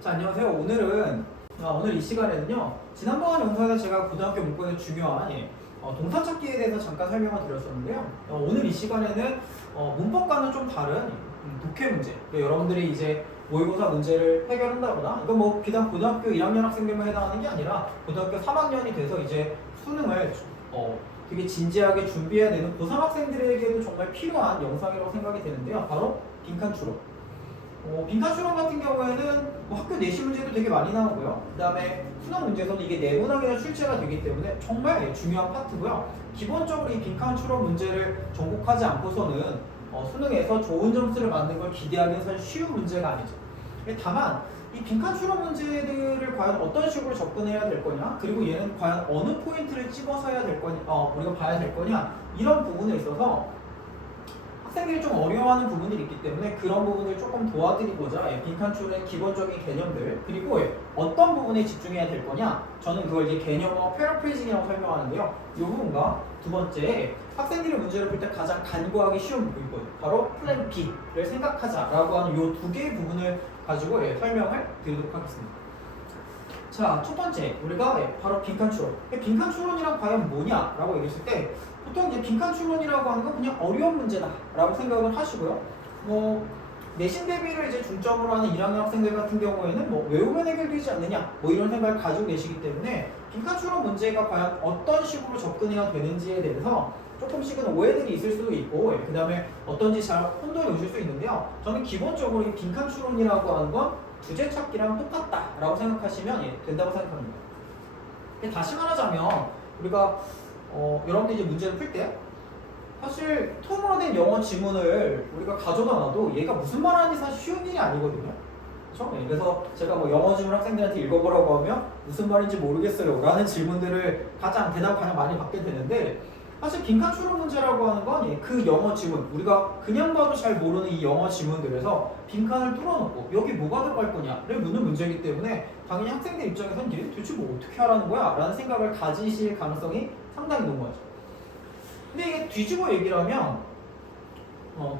자, 안녕하세요. 오늘 이 시간에는요, 지난번 영상에서 제가 고등학교 문과에서 중요한 동사 찾기에 대해서 잠깐 설명을 드렸었는데요. 오늘 이 시간에는 문법과는 좀 다른 독해 문제, 여러분들이 이제 모의고사 문제를 해결한다거나, 이건 뭐 비단 고등학교 1학년 학생들만 해당하는 게 아니라 고등학교 3학년이 돼서 이제 수능을 되게 진지하게 준비해야 되는 고3 학생들에게도 정말 필요한 영상이라고 생각이 되는데요. 바로 빈칸 추론. 빈칸 추론 같은 경우에는 학교 내신 문제도 되게 많이 나오고요. 그 다음에 수능 문제에서는 이게 내문학에서 출제가 되기 때문에 정말 중요한 파트고요. 기본적으로 이 빈칸 추론 문제를 정복하지 않고서는 수능에서 좋은 점수를 받는 걸 기대하기는 사실 쉬운 문제가 아니죠. 다만 이 빈칸 추론 문제들을 과연 어떤 식으로 접근해야 될 거냐, 그리고 얘는 과연 어느 포인트를 찍어서 해야 될 거냐, 우리가 봐야 될 거냐, 이런 부분에 있어서 학생들이 좀 어려워하는 부분들이 있기 때문에 그런 부분을 조금 도와드리고자 빈칸 추론의 기본적인 개념들, 그리고 어떤 부분에 집중해야 될 거냐, 저는 그걸 이제 개념어 패러프레이징이라고 설명하는데요. 이 부분과 두 번째, 학생들이 문제를 풀 때 가장 간과하기 쉬운 부분, 바로 플랜 B를 생각하자라고 하는 이 두 개의 부분을 가지고 설명을 드리도록 하겠습니다. 자, 첫 번째, 우리가 바로 빈칸 추론. 빈칸 추론이란 과연 뭐냐라고 얘기했을 때, 보통 이제 빈칸 추론이라고 하는 건 그냥 어려운 문제다라고 생각을 하시고요. 내신 대비를 이제 중점으로 하는 1학년 학생들 같은 경우에는 외우면 해결되지 않느냐, 이런 생각을 가지고 계시기 때문에 빈칸 추론 문제가 과연 어떤 식으로 접근해야 되는지에 대해서 조금씩은 오해들이 있을 수도 있고, 그 다음에 어떤지 잘 혼돈이 오실 수 있는데요. 저는 기본적으로 이 빈칸 추론이라고 하는 건 주제 찾기랑 똑같다라고 생각하시면 된다고 생각합니다. 다시 말하자면 우리가 여러분들이 이제 문제를 풀 때 사실 통으로 된 영어 지문을 우리가 가져다 놔도 얘가 무슨 말하는지 사실 쉬운 일이 아니거든요. 그렇죠? 그래서 제가 영어 지문 학생들한테 읽어보라고 하면 무슨 말인지 모르겠어요 라는 질문들을 대답 가장 많이 받게 되는데, 사실 빈칸 추론 문제라고 하는 건 그 영어 지문, 우리가 그냥 봐도 잘 모르는 이 영어 지문들에서 빈칸을 뚫어놓고 여기 뭐가 들어갈 거냐를 묻는 문제이기 때문에 당연히 학생들 입장에서는 얘 도대체 어떻게 하라는 거야? 라는 생각을 가지실 가능성이 상당히 높아죠. 근데 이게 뒤집어 얘기를 하면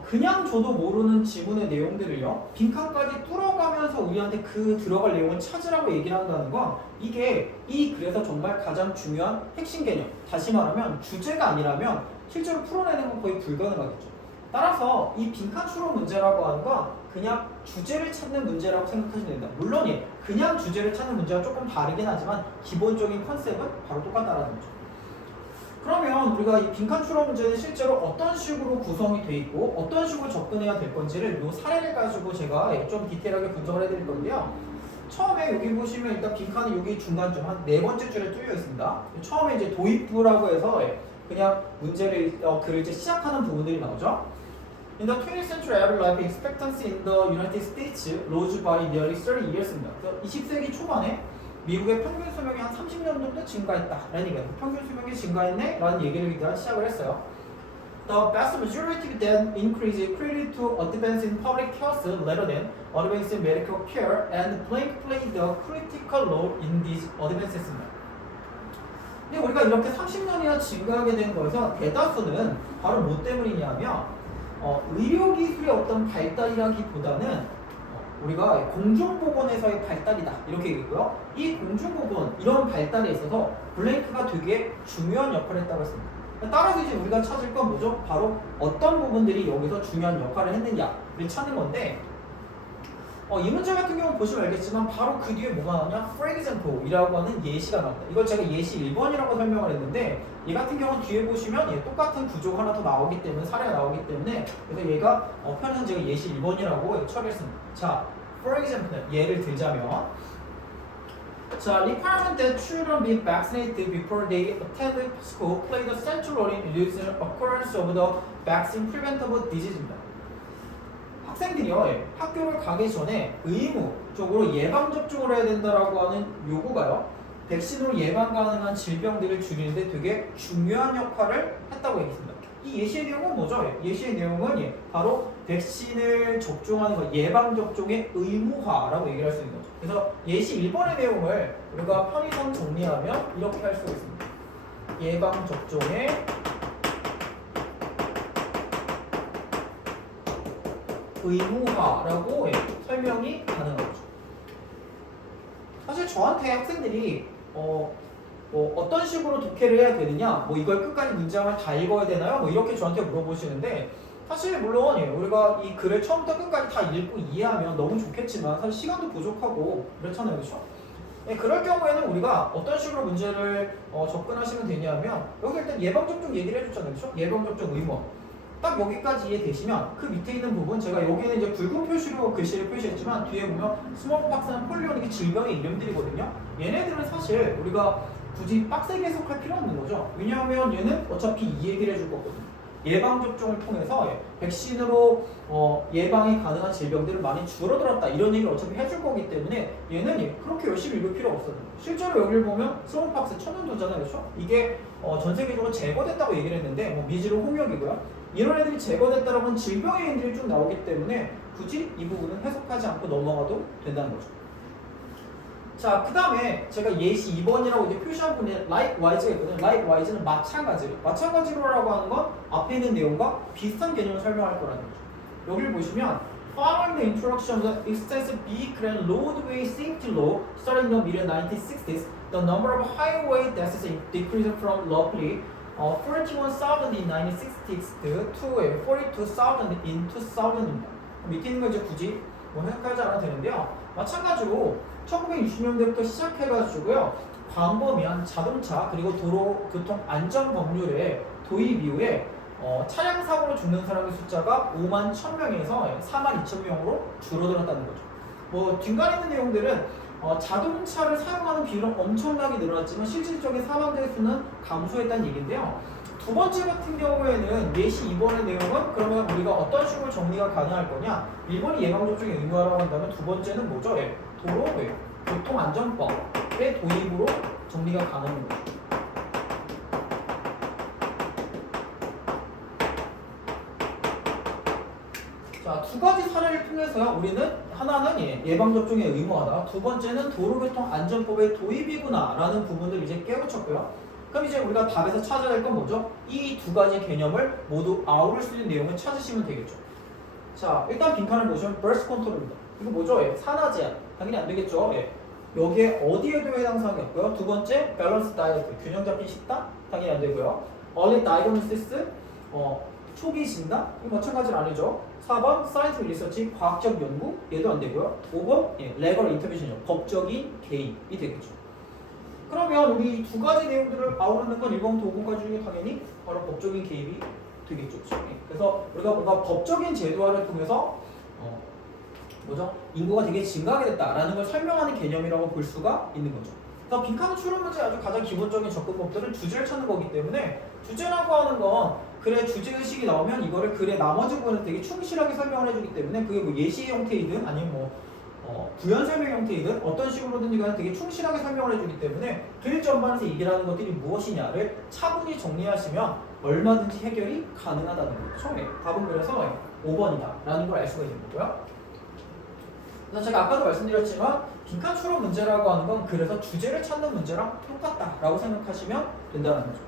그냥 저도 모르는 지문의 내용들을요, 빈칸까지 뚫어가면서 우리한테 그 들어갈 내용을 찾으라고 얘기를 한다는 건 이게 그래서 정말 가장 중요한 핵심 개념, 다시 말하면 주제가 아니라면 실제로 풀어내는 건 거의 불가능하겠죠. 따라서 이 빈칸 추론 문제라고 하는 건 그냥 주제를 찾는 문제라고 생각하시면 됩니다. 물론 그냥 주제를 찾는 문제와 조금 다르긴 하지만 기본적인 컨셉은 바로 똑같다라는 거죠. 그러면 우리가 이 빈칸 추론 문제는 실제로 어떤 식으로 구성이 돼 있고 어떤 식으로 접근해야 될 건지를 이 사례를 가지고 제가 좀 디테일하게 분석을 해드릴 건데요. 처음에 여기 보시면 일단 빈칸이 여기 중간쯤 한 네 번째 줄에 뚫려 있습니다. 처음에 이제 도입부라고 해서 그냥 문제를 글을 이제 시작하는 부분들이 나오죠. In the 20th century, average life expectancy in the United States rose by nearly 30 years입니다. 그래서 20세기 초반에 미국의 평균 수명이 한 30년 정도 증가했다라는 얘기예요. 평균 수명이 증가했네? 라는 얘기를 일단 시작을 했어요. The vast majority then increased credited to advance in public health rather than advance in medical care, and blank played a critical role in these advances. 근데 우리가 이렇게 30년이나 증가하게 된 거에서 대다수는 바로 뭐 때문이냐면 의료기술의 어떤 발달이라기보다는 우리가 공중보건에서의 발달이다 이렇게 얘기했고요. 이 공중보건 이런 발달에 있어서 블랭크가 되게 중요한 역할을 했다고 했습니다. 따라서 이제 우리가 찾을 건 뭐죠? 바로 어떤 부분들이 여기서 중요한 역할을 했느냐를 찾는 건데, 이 문제 같은 경우 보시면 알겠지만 바로 그 뒤에 뭐가 나오냐? For example 이라고 하는 예시가 나옵니다. 이걸 제가 예시 1번이라고 설명을 했는데, 얘 같은 경우는 뒤에 보시면 똑같은 구조가 하나 더 나오기 때문에, 사례가 나오기 때문에, 그래서 얘가 편에서 제가 예시 1번이라고 처리했습니다. 자, for example 예를 들자면, 자, requirement that children be vaccinated before they attend school played a central role in reducing occurrence of the vaccine preventable disease입니다. 학생들이요, 학교를 가기 전에 의무적으로 예방접종을 해야 된다라고 하는 요구가요, 백신으로 예방 가능한 질병들을 줄이는데 되게 중요한 역할을 했다고 얘기했습니다. 이 예시의 내용은 뭐죠? 예시의 내용은 바로 백신을 접종하는 것, 예방접종의 의무화라고 얘기를 할 수 있는 거죠. 그래서 예시 1번의 내용을 우리가 편의상 정리하면 이렇게 할 수가 있습니다. 예방접종의 의무화라고 설명이 가능한 거죠. 사실 저한테 학생들이 뭐 어떤 식으로 독해를 해야 되느냐, 뭐 이걸 끝까지 문장을 다 읽어야 되나요? 뭐 이렇게 저한테 물어보시는데 사실 물론 우리가 이 글을 처음부터 끝까지 다 읽고 이해하면 너무 좋겠지만 사실 시간도 부족하고 그렇잖아요, 그렇죠? 네, 그럴 경우에는 우리가 어떤 식으로 문제를 접근하시면 되냐면 여기 일단 예방접종 얘기를 해줬잖아요, 그렇죠? 예방접종 의무. 딱 여기까지 이해되시면 그 밑에 있는 부분 제가 여기는 이제 붉은 표시로 글씨를 표시했지만 뒤에 보면 스몰박스나 폴리오 이게 질병의 이름들이거든요. 얘네들은 사실 우리가 굳이 빡세게 해석할 필요 없는 거죠. 왜냐하면 얘는 어차피 이 얘기를 해줄 거거든요. 예방접종을 통해서 백신으로 예방이 가능한 질병들을 많이 줄어들었다 이런 얘기를 어차피 해줄 거기 때문에 얘는 그렇게 열심히 읽을 필요가 없어요. 실제로 여기를 보면 스몰박스 천연두잖아요, 그렇죠? 이게 전 세계적으로 제거됐다고 얘기를 했는데 미지로 홍역이고요. 이런 애들이 제거됐다라고 하면 질병의 인들이 쭉 나오기 때문에 굳이 이 부분은 해석하지 않고 넘어가도 된다는 거죠. 자, 그 다음에 제가 예시 2번이라고 이제 표시한 부분에 likewise가 있거든요. likewise는 마찬가지로라고 하는 건 앞에 있는 내용과 비슷한 개념을 설명할 거라는 거죠. 여기를 보시면 Following the introduction of the extensive vehicle and roadway safety law starting in the mid-1960s, the number of highway deaths decreased from roughly 41,000 in 1960s to 42,000 in 2000입니다. 밑에 있는 거 이제 굳이 해석하지 않아도 되는데요. 마찬가지로 1960년대부터 시작해가지고요. 광범위한 자동차 그리고 도로교통안전법률의 도입 이후에 차량 사고로 죽는 사람의 숫자가 5만 1,000명에서 4만 2,000명으로 줄어들었다는 거죠. 뭐 뒷간에 있는 내용들은 자동차를 사용하는 비율은 엄청나게 늘어났지만 실질적인 사망자의 수는 감소했다는 얘기인데요. 두 번째 같은 경우에는 예시 2번의 내용은 그러면 우리가 어떤 식으로 정리가 가능할 거냐? 1번이 예방접종의 의무화라고 한다면 두 번째는 뭐죠? 교통안전법의 도입으로 정리가 가능한 거죠. 자, 두 가지 사례를 통해서요. 우리는 하나는 예방접종의 의무화다. 두 번째는 도로교통안전법의 도입이구나 라는 부분들 이제 깨우쳤고요. 그럼 이제 우리가 답에서 찾아야 할 건 뭐죠? 이 두 가지 개념을 모두 아우를 수 있는 내용을 찾으시면 되겠죠. 자, 일단 빈칸을 보시면 birth control입니다. 이거 뭐죠? 산화 제한. 당연히 안 되겠죠. 여기에 어디에도 해당 사항이 없고요. 두 번째, 밸런스 다이어트. 균형 잡힌 식단. 당연히 안 되고요. early diagnosis. 초기 진단? 이거 마찬가지는 아니죠. 4번 사이언스 리서치 과학적 연구 얘도 안 되고요. 5번 레걸 인터뷰션이요. 법적인 개입이 되겠죠. 그러면 우리 두 가지 내용들을 아우르는 건 1번부터 5번까지 중에 당연히 바로 법적인 개입이 되겠죠. 그래서 우리가 뭔가 법적인 제도화를 통해서 인구가 되게 증가하게 됐다라는 걸 설명하는 개념이라고 볼 수가 있는 거죠. 그래서 빈칸의 추론 문제 아주 가장 기본적인 접근법들은 주제를 찾는 거기 때문에 주제라고 하는 건 글의 주제의식이 나오면 이거를 글의 나머지 부분을 되게 충실하게 설명을 해주기 때문에 그게 뭐 예시 형태이든 아니면 부연 설명 형태이든 어떤 식으로든 이거는 되게 충실하게 설명을 해주기 때문에 글 전반에서 얘기하는 것들이 무엇이냐를 차분히 정리하시면 얼마든지 해결이 가능하다는 거죠. 답은 그래서 5번이다 라는 걸 알 수가 있는 거고요. 그래서 제가 아까도 말씀드렸지만 빈칸 추론 문제라고 하는 건 그래서 주제를 찾는 문제랑 똑같다라고 생각하시면 된다는 거죠.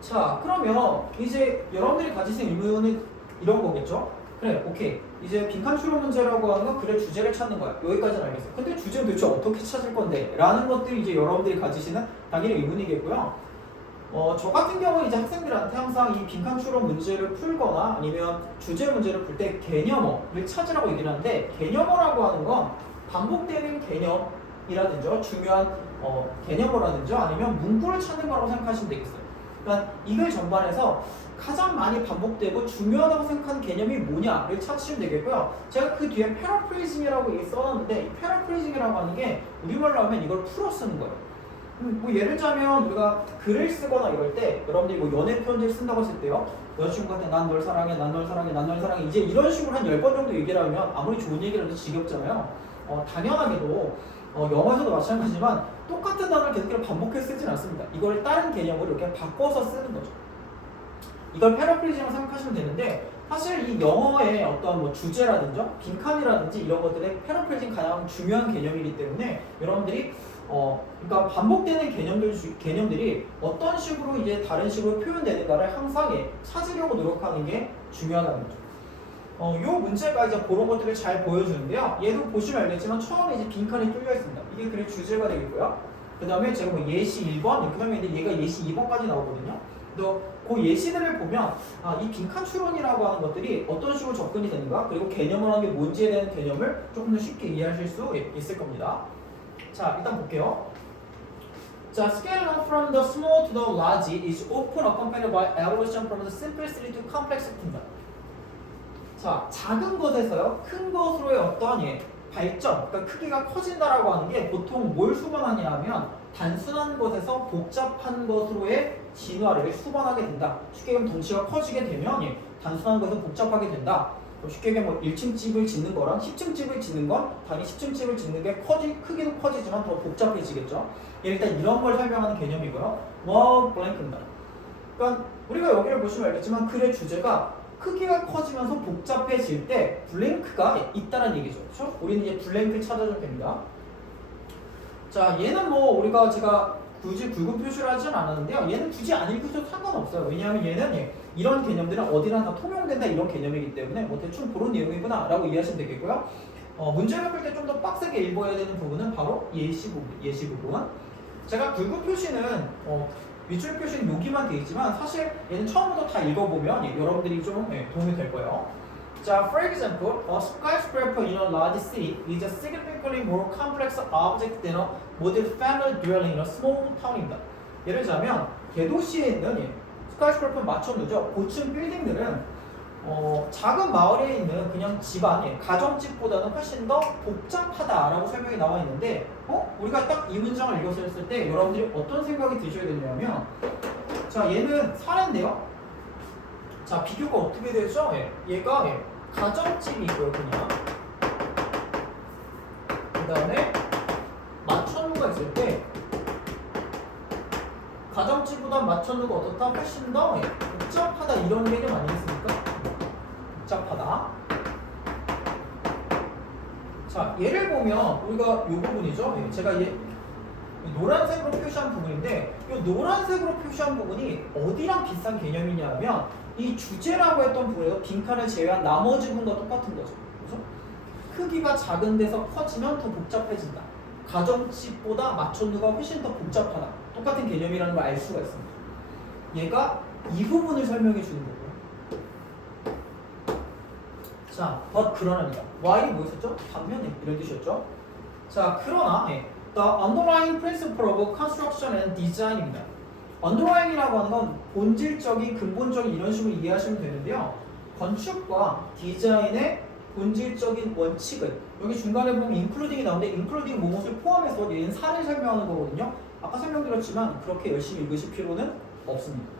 자, 그러면 이제 여러분들이 가지신 의문은 이런 거겠죠? 그래, 오케이. 이제 빈칸 추론 문제라고 하는 건 그래 주제를 찾는 거야. 여기까지는 알겠어요. 근데 주제는 도대체 어떻게 찾을 건데? 라는 것들이 이제 여러분들이 가지시는 당연히 의문이겠고요. 저 같은 경우는 이제 학생들한테 항상 이 빈칸 추론 문제를 풀거나 아니면 주제 문제를 풀 때 개념어를 찾으라고 얘기를 하는데 개념어라고 하는 건 반복되는 개념이라든지 중요한 개념어라든지 아니면 문구를 찾는 거라고 생각하시면 되겠어요. 그러니까 이 글 전반에서 가장 많이 반복되고 중요하다고 생각하는 개념이 뭐냐를 찾으시면 되겠고요. 제가 그 뒤에 패러프레이징이라고 써놨는데 이 패러프레이징이라고 하는 게 우리말로 하면 이걸 풀어 쓰는 거예요. 뭐 예를 들자면 우리가 글을 쓰거나 이럴 때 여러분들이 뭐 연애 편지를 쓴다고 했을 때요. 여자친구한테 난 널 사랑해, 난 널 사랑해, 난 널 사랑해 이제 이런 식으로 한 10번 정도 얘기를 하면 아무리 좋은 얘기라도 지겹잖아요. 당연하게도 영어에서도 마찬가지지만 똑같은 단어를 계속 반복해서 쓰진 않습니다. 이걸 다른 개념으로 이렇게 바꿔서 쓰는 거죠. 이걸 패러프레이징으로 생각하시면 되는데 사실 이 영어의 어떤 뭐 주제라든지 빈칸이라든지 이런 것들의 패러프레이징 가장 중요한 개념이기 때문에 여러분들이 그러니까 반복되는 개념들이 어떤 식으로 이제 다른 식으로 표현되는가를 항상 찾으려고 노력하는 게 중요하다는 거죠. 요 문제가 이제 그런 것들을 잘 보여주는데요. 얘도 보시면 알겠지만 처음에 이제 빈칸이 뚫려 있습니다. 이게 글의 주제가 되겠고요. 그 다음에 제가 뭐 예시 1번 이렇게 설명했는데 얘가 예시 2번까지 나오거든요. 또 그 예시들을 보면 이 빈칸 추론이라고 하는 것들이 어떤 식으로 접근이 되는가, 그리고 개념을 하는 게 뭔지에 대한 개념을 조금 더 쉽게 이해하실 수 있을 겁니다. 자, 일단 볼게요. 자, scale up from the small to the large is often accompanied by evolution from the simplicity to complexity. 자, 작은 것에서요, 큰 것으로의 어떤 발전, 그러니까 크기가 커진다라고 하는 게 보통 뭘 수반하냐 하면 단순한 것에서 복잡한 것으로의 진화를 수반하게 된다. 쉽게 얘기하면 덩치가 커지게 되면 단순한 것에서 복잡하게 된다. 쉽게 얘기하면 뭐 1층 집을 짓는 거랑 10층 집을 짓는 건 당연히 10층 집을 짓는 게 크기도 커지지만 더 복잡해지겠죠. 일단 이런 걸 설명하는 개념이고요. 블랭크입니다. 그러니까 우리가 여기를 보시면 알겠지만 글의 주제가 크기가 커지면서 복잡해질 때 블랭크가 있다는 얘기죠. 그렇죠? 우리는 이제 블랭크 찾아주면 됩니다. 자, 얘는 뭐 제가 굳이 굵은 표시를 하진 않았는데요. 얘는 굳이 안 읽으셔도 상관없어요. 왜냐하면 얘는 이런 개념들은 어디나 다 통용된다 이런 개념이기 때문에 뭐 대충 그런 내용이구나 라고 이해하시면 되겠고요. 문제를 풀 때 좀 더 빡세게 읽어야 되는 부분은 바로 예시 부분. 제가 굵은 표시는 밑줄 표시는 여기만 돼 있지만 사실 얘는 처음부터 다 읽어보면 여러분들이 좀 도움이 될 거예요. 자, for example, a skyscraper in a large city is a significantly more complex object than a modest family dwelling in a small town입니다. 예를 들자면 대도시에 있는 스카이스크래퍼 맞춰놓죠. 고층 빌딩들은 작은 마을에 있는 그냥 집안, 가정집보다는 훨씬 더 복잡하다라고 설명이 나와 있는데 우리가 딱 이 문장을 읽었을 때 여러분들이 어떤 생각이 드셔야 되냐면 자, 얘는 사례인데요. 자, 비교가 어떻게 되죠? 얘가 가정집이 있고요, 그냥. 그 다음에 맞춰놓가 있을 때 가정집보다 맞춰놓가 어떻다? 훨씬 더 복잡하다 이런 개념 아니겠습니까? 복잡하다. 자, 예를 보면 우리가 이 부분이죠. 제가 노란색으로 표시한 부분인데 이 노란색으로 표시한 부분이 어디랑 비슷한 개념이냐 하면 이 주제라고 했던 부분에서 빈칸을 제외한 나머지 부분과 똑같은 거죠. 그렇죠? 크기가 작은 데서 커지면 더 복잡해진다. 가정집보다 맞춰누가 훨씬 더 복잡하다. 똑같은 개념이라는 걸 알 수가 있습니다. 얘가 이 부분을 설명해 주는 거고요. 자, but 그러나입니다. Y이 뭐였었죠? 반면에 이런 뜻이었죠. 자, 그러나 The underlying principle of construction and design입니다. 언더라인이라고 하는 건 본질적인, 근본적인 이런 식으로 이해하시면 되는데요. 건축과 디자인의 본질적인 원칙은 여기 중간에 보면 including이 나오는데 including 무엇을 포함해서 얘는 사례를 설명하는 거거든요. 아까 설명드렸지만 그렇게 열심히 읽으실 필요는 없습니다.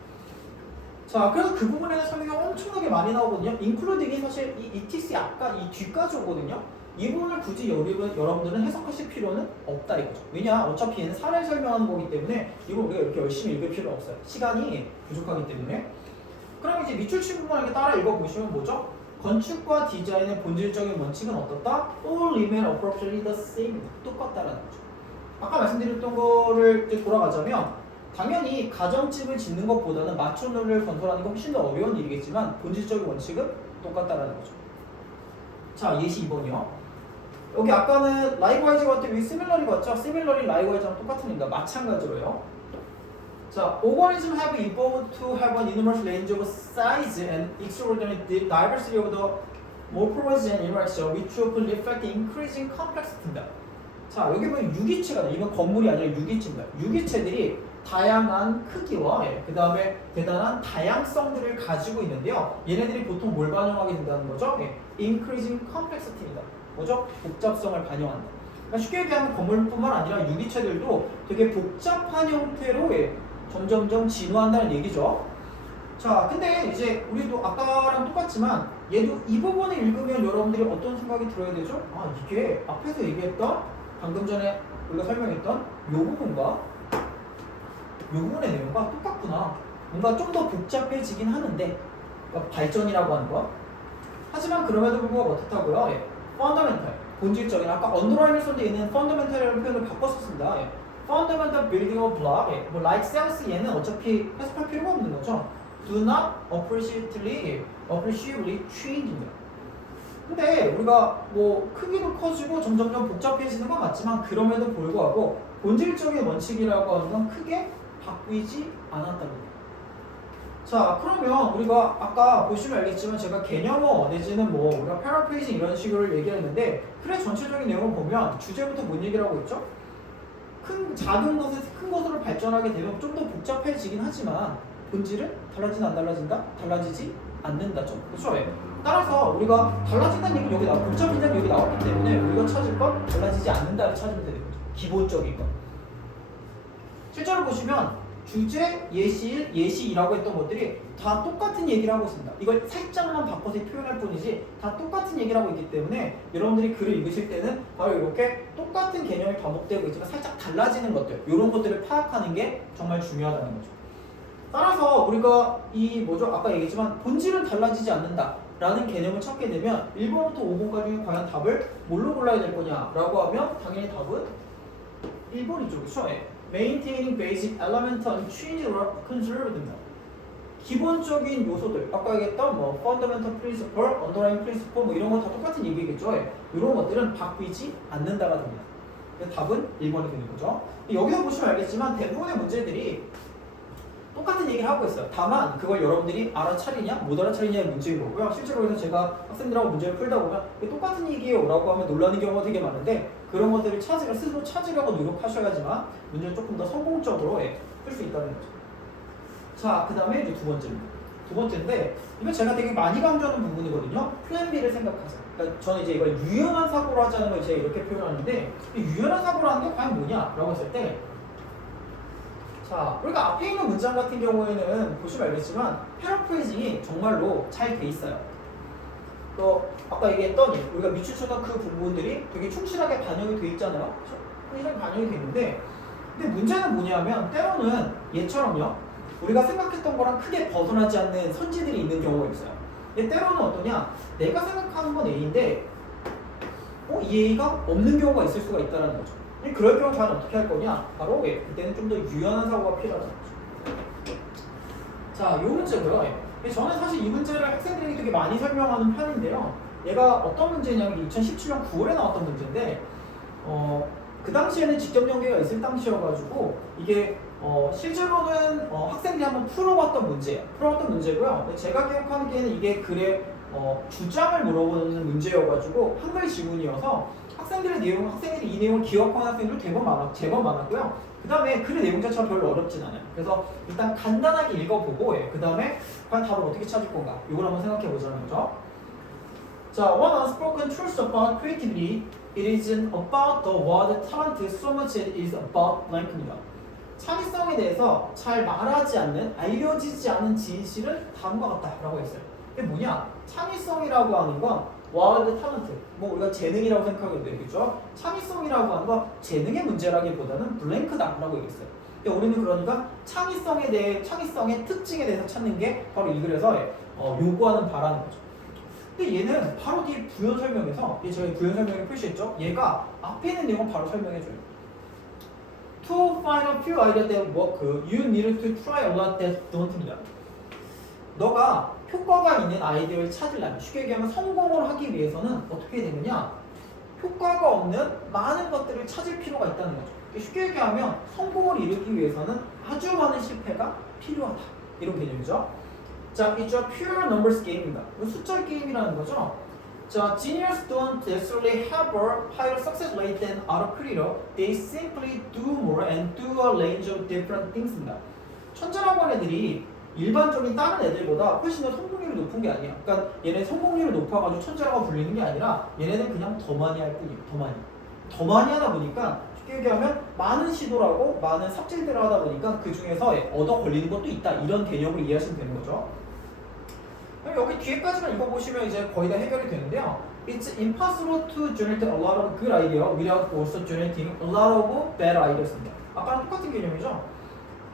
자, 그래서 그 부분에는 설명이 엄청나게 많이 나오거든요. including이 사실 이 ETC 아까 이 뒤까지 오거든요. 이 부분을 굳이 여러분들은 해석하실 필요는 없다 이거죠. 왜냐? 어차피 얘는 사례를 설명하는 거기 때문에 이걸 우리가 이렇게 열심히 읽을 필요 없어요. 시간이 부족하기 때문에. 그럼 이제 밑줄 친 부분을 이렇게 따라 읽어보시면 뭐죠? 건축과 디자인의 본질적인 원칙은 어떻다? All remain appropriately the same. 똑같다라는 거죠. 아까 말씀드렸던 거를 이제 돌아가자면 당연히 가정집을 짓는 것보다는 맞춤을 건설하는 건 훨씬 더 어려운 일이겠지만 본질적인 원칙은 똑같다라는 거죠. 자, 예시 2번이요. 여기 아까는 likewise 같은 여기 similarly 같죠? similarly likewise 똑같은 입니다. 마찬가지로요. 자, organisms have evolved to have an enormous range of size and extraordinary diversity of the morphology and interaction which often reflect increasing complexity. 자, 여기 보면 유기체가 이건 건물이 아니라 유기체입니다. 유기체들이 다양한 크기와 그 다음에 대단한 다양성들을 가지고 있는데요. 얘네들이 보통 뭘 반영하게 된다는 거죠? increasing complexity입니다. 뭐죠? 복잡성을 반영한다. 그러니까 쉽게 얘기하면 건물뿐만 아니라 유기체들도 되게 복잡한 형태로 점점점 진화한다는 얘기죠. 자, 근데 이제 우리도 아까랑 똑같지만 얘도 이 부분을 읽으면 여러분들이 어떤 생각이 들어야 되죠? 아, 이게 앞에서 얘기했던 방금 전에 우리가 설명했던 요 부분과 요 부분의 내용과 똑같구나. 뭔가 좀 더 복잡해지긴 하는데 그러니까 발전이라고 하는 거. 하지만 그럼에도 불구하고 어떻다고요? 펀더멘탈, 본질적인 아까 언더라인을 썼는데 얘는 펀더멘탈이라는 표현을 바꿨었습니다. fundamental building block, 뭐 like cells 얘는 어차피 해석할 필요가 없는 거죠. Do not appreciably chang입니다. 근데 우리가 뭐 크기도 커지고 점점점 복잡해지는 건 맞지만 그럼에도 불구하고 본질적인 원칙이라고 하는 건 크게 바뀌지 않았다고. 자, 그러면 우리가 아까 보시면 알겠지만 제가 개념어 내지는 뭐 우리가 패러프레이징 이런 식으로 얘기했는데 글의 전체적인 내용을 보면 주제부터 뭔 얘기를 하고 있죠? 작은 것에서 큰 것으로 발전하게 되면 좀 더 복잡해지긴 하지만 본질은 달라진다 안 달라진다? 달라지지 않는다죠. 그렇죠? 예. 따라서 우리가 달라진다는 얘기는 여기 나와 복잡해진다는 얘기 나왔기 때문에 우리가 찾을 건 달라지지 않는다를 찾으면 되는 거죠. 기본적인 건. 실제로 보시면 주제, 예시일, 예시이라고 했던 것들이 다 똑같은 얘기를 하고 있습니다. 이걸 살짝만 바꿔서 표현할 뿐이지 다 똑같은 얘기를 하고 있기 때문에 여러분들이 글을 읽으실 때는 바로 이렇게 똑같은 개념이 반복되고 있지만 살짝 달라지는 것들, 이런 것들을 파악하는 게 정말 중요하다는 거죠. 따라서 우리가 아까 얘기했지만 본질은 달라지지 않는다 라는 개념을 찾게 되면 1번부터 5번까지 과연 답을 뭘로 골라야 될 거냐라고 하면 당연히 답은 1번이죠. 그렇죠? Maintaining basic element and change or conservative. 기본적인 요소들, 아까 얘기했던 뭐 fundamental principle, underlying principle 뭐 이런 거 다 똑같은 얘기겠죠. 이런 것들은 바뀌지 않는다가 됩니다. 그래서 답은 1번이 되는 거죠. 여기서 보시면 알겠지만 대부분의 문제들이 똑같은 얘기를 하고 있어요. 다만 그걸 여러분들이 알아차리냐 못 알아차리냐의 문제인 거고요. 실제로 그래서 제가 학생들하고 문제를 풀다 보면 똑같은 얘기예요 라고 하면 놀라는 경우가 되게 많은데 그런 것들을 스스로 찾으려고 노력하셔야지만 문제를 조금 더 성공적으로 풀 수 있다는 거죠. 자, 그 다음에 이제 두 번째인데 이건 제가 되게 많이 강조하는 부분이거든요. 플랜 B를 생각하세요. 그러니까 저는 이제 이걸 유연한 사고로 하자는 걸 제가 이렇게 표현하는데 유연한 사고라는 게 과연 뭐냐라고 했을 때 자, 우리가 앞에 있는 문장 같은 경우에는 보시면 알겠지만 패러프레이징이 정말로 잘 돼 있어요. 또 아까 얘기했던 우리가 미추천한 그 부분들이 되게 충실하게 반영이 돼 있잖아요. 충실하게 반영이 돼 있는데 근데 문제는 뭐냐면 때로는 얘처럼요. 우리가 생각했던 거랑 크게 벗어나지 않는 선지들이 있는 경우가 있어요. 근데 때로는 어떠냐? 내가 생각하는 건 A인데 이 A가 없는 경우가 있을 수가 있다는 거죠. 그럴 경우 과연 어떻게 할 거냐? 바로 그때는 좀 더 유연한 사고가 필요하다는 거죠. 자, 이 문제고요. 저는 사실 이 문제를 학생들에게 되게 많이 설명하는 편인데요. 얘가 어떤 문제냐면 2017년 9월에 나왔던 문제인데 그 당시에는 직접 연계가 있을 당시여가지고 이게 실제로는 학생들이 한번 풀어봤던 문제고요. 제가 기억하는 게는 이게 글의 주장을 물어보는 문제여가지고 한글 지문이어서 학생들이 이 내용을 기억하는 학생들 제법 많았고요. 그 다음에 글의 내용 자체가 별로 어렵진 않아요. 그래서 일단 간단하게 읽어보고 그 다음에 과연 답을 어떻게 찾을 건가 이걸 한번 생각해 보자는 거죠. 자, one unspoken truth about creativity, it isn't about the word talent so much as it is about blank입니다. 창의성에 대해서 잘 말하지 않는, 알려지지 않은 진실은 다음과 같다라고 했어요. 이게 뭐냐? 창의성이라고 하는 건 word talent, 뭐 우리가 재능이라고 생각하게 되겠죠. 창의성이라고 하는 건 재능의 문제라기보다는 블랭크다라고 얘기했어요. 우리는 그러니까 창의성의 특징에 대해서 찾는 게 바로 이 글에서 요구하는 바라는 거죠. 근데 얘는 바로 뒤에 부연 설명에서 제가 부연 설명에 표시했죠. 얘가 앞에 있는 내용을 바로 설명해줘요. To find a few ideas that work, you need to try a lot that don't입니다. 너가 효과가 있는 아이디어를 찾으려면 쉽게 얘기하면 성공을 하기 위해서는 어떻게 되느냐? 효과가 없는 많은 것들을 찾을 필요가 있다는 거죠. 쉽게 얘기하면 성공을 이루기 위해서는 아주 많은 실패가 필요하다. 이런 개념이죠. 자, 이죠 pure numbers game입니다. 숫자 게임이라는 거죠. 자, genius don't necessarily have a higher success rate than other creators. They simply do more and do a range of different things입니다. 천재라고 하는 애들이 일반적인 다른 애들보다 훨씬 더 성공률이 높은 게 아니야. 그러니까 얘네 성공률이 높아가지고 천재라고 불리는 게 아니라 얘네는 그냥 더 많이 할 뿐이에요. 더 많이 하다 보니까 쉽게 얘기하면 많은 시도를 하고 많은 삽질들을 하다 보니까 그 중에서 얻어 걸리는 것도 있다. 이런 개념으로 이해하시면 되는 거죠. 여기 뒤에까지만 읽어보시면 이제 거의 다 해결이 되는데요. It's impossible to generate a lot of good idea without also generating a lot of bad ideas입니다. 아까랑 똑같은 개념이죠.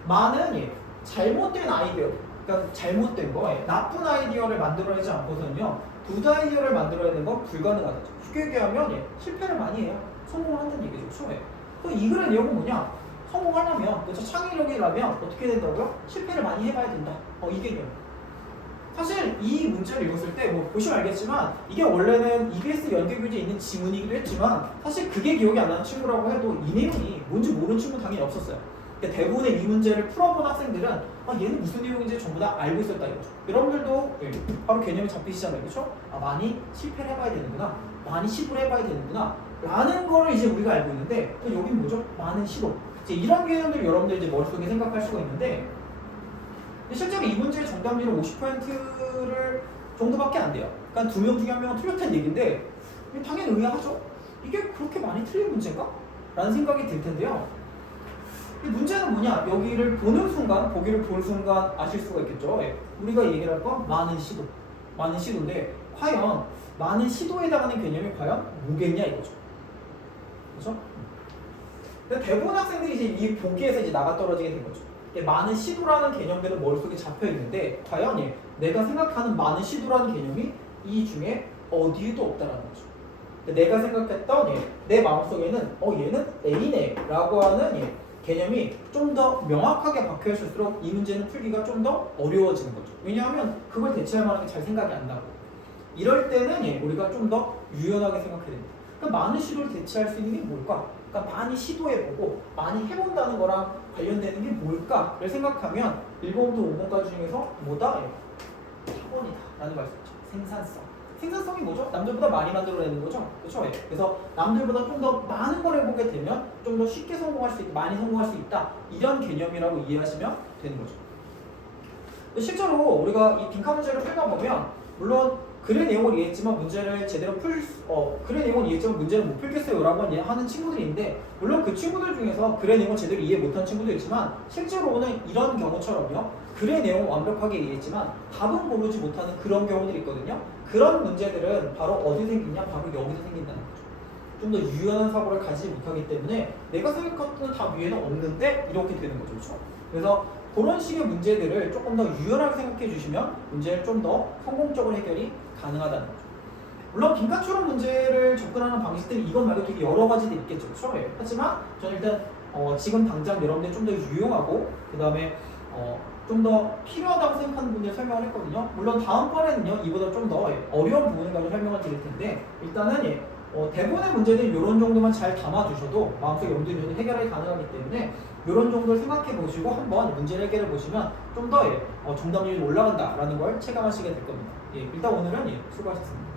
많은 잘못된 아이디어, 그러니까 잘못된 거, 나쁜 아이디어를 만들어내지 않고서는요, 굿 아이디어를 만들어내는 건 불가능하다죠. 쉽게 얘기하면 실패를 많이 해요. 성공을 한다는 얘기죠. 처음에. 또 이 글의 내용은 뭐냐? 성공하려면, 창의력이라면 어떻게 된다고요? 실패를 많이 해봐야 된다. 이 개념. 사실 이 문제를 읽었을 때 뭐 보시면 알겠지만 이게 원래는 EBS 연계교재에 있는 지문이기도 했지만 사실 그게 기억이 안 나는 친구라고 해도 이 내용이 뭔지 모르는 친구 당연히 없었어요. 그러니까 대부분의 이 문제를 풀어본 학생들은 얘는 무슨 내용인지 전부 다 알고 있었다 이거죠. 여러분들도 바로 개념이 잡히시잖아요. 그렇죠? 많이 실패를 해봐야 되는구나. 많이 시도를 해봐야 되는구나. 라는 거를 이제 우리가 알고 있는데 여긴 뭐죠? 많은 시도. 이제 이런 개념들 여러분들 이제 머릿속에 생각할 수가 있는데 실제로 이 문제의 정답률은 50%를 정도밖에 안 돼요. 그러니까 2명 중에 1명은 틀렸다는 얘기인데 당연히 의아하죠? 이게 그렇게 많이 틀린 문제인가? 라는 생각이 들 텐데요. 이 문제는 뭐냐? 여기를 보는 순간, 보기를 볼 순간 아실 수가 있겠죠. 우리가 얘기를 할 건 많은 시도. 많은 시도인데 과연 많은 시도에 해당하는 개념이 과연 뭐겠냐 이거죠. 그렇죠? 근데 대부분 학생들이 이제 이 보기에서 이제 나가 떨어지게 된 거죠. 많은 시도라는 개념들은 머릿속에 잡혀 있는데 과연 내가 생각하는 많은 시도라는 개념이 이 중에 어디에도 없다라는 거죠. 내가 생각했던 내 마음속에는 얘는 A네 라고 하는 개념이 좀 더 명확하게 박혀 있을수록 이 문제는 풀기가 좀 더 어려워지는 거죠. 왜냐하면 그걸 대체할 만한 게 잘 생각이 안 나고 이럴 때는 우리가 좀 더 유연하게 생각해야 됩니다. 그러니까 많은 시도를 대체할 수 있는 게 뭘까? 그러니까 많이 시도해보고 많이 해본다는 거랑 관련되는 게 뭘까를 생각하면 1번부터 5번까지 중에서 뭐다? 4번이다 라는 걸 알 수 있죠. 생산성. 생산성이 뭐죠? 남들보다 많이 만들어내는 거죠. 그렇죠? 그래서 남들보다 좀 더 많은 걸 해보게 되면 좀 더 쉽게 성공할 수 있다, 많이 성공할 수 있다 이런 개념이라고 이해하시면 되는 거죠. 실제로 우리가 이 빈칸 문제를 풀다 보면 물론 글의 내용을 이해했지만 문제를 제대로 글의 내용을 이해했지만 문제를 못 풀겠어요 라고 하는 친구들이 있는데 물론 그 친구들 중에서 글의 내용을 제대로 이해 못한 친구도 있지만 실제로는 이런 경우처럼요 글의 내용을 완벽하게 이해했지만 답은 모르지 못하는 그런 경우들이 있거든요. 그런 문제들은 바로 어디 생기냐? 바로 여기서 생긴다는 거죠. 좀 더 유연한 사고를 가지지 못하기 때문에 내가 생각했던 답 위에는 없는데 이렇게 되는 거죠. 그렇죠? 그래서 그런 식의 문제들을 조금 더 유연하게 생각해 주시면 문제를 좀 더 성공적으로 해결이 가능하다는 거죠. 물론 빈칸처럼 문제를 접근하는 방식들이 이것 말고 되게 여러 가지도 있겠죠. 그렇죠? 하지만 저는 일단 지금 당장 여러분들 좀 더 유용하고 그 다음에 좀 더 필요하다고 생각하는 분들 설명을 했거든요. 물론 다음번에는요 이보다 좀 더 어려운 부분을 가지고 설명을 드릴 텐데 일단은 대부분의 문제는 이런 정도만 잘 담아두셔도 마음속에 염두에 두셔도 해결이 가능하기 때문에 이런 정도를 생각해 보시고 한번 문제를 해결해 보시면 좀 더 정답률이 올라간다라는 걸 체감하시게 될 겁니다. 일단 오늘은 수고하셨습니다.